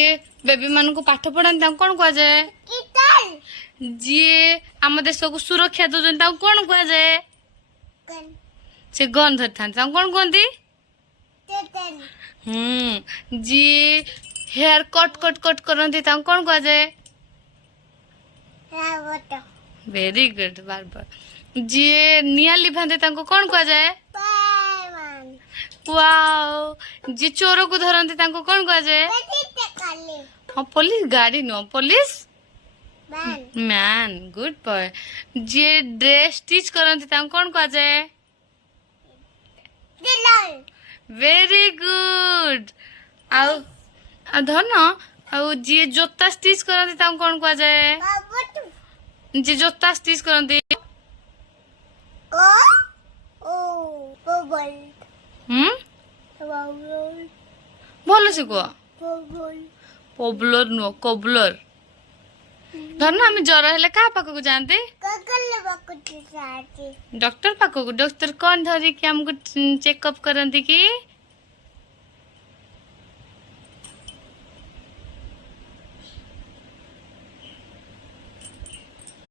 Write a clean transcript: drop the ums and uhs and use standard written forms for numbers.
Baby मान को पाठ पढ़ाते कौन कह जाए? जी आम देश को सुरक्षा दौरान कौन कह जाए? से गन धरी था कौन कहती? जी हेयर कट कट कट करती कौन कह जाए? वेरी गुड बार बार। जी निया लिभाते कौन कह जाए? वाओ। जी चोर को धरती कौन कह जाए? हाँ पुलिस गाड़ी नुह पुलिस मैन। Good boy. जी ड्रेस स्टिच करती कौन कह जाए? Very good. आउ धन आउ जी जोता स्टिच करती कौन कह जाए? जी जोता स्टिच करती भल से कह पबलर नुह कबलर। धरना आम जर हेले क्या पाखक जाते? डॉक्टर पाखक। डॉक्टर कौन धरिकी आमको चेकअप करती कि?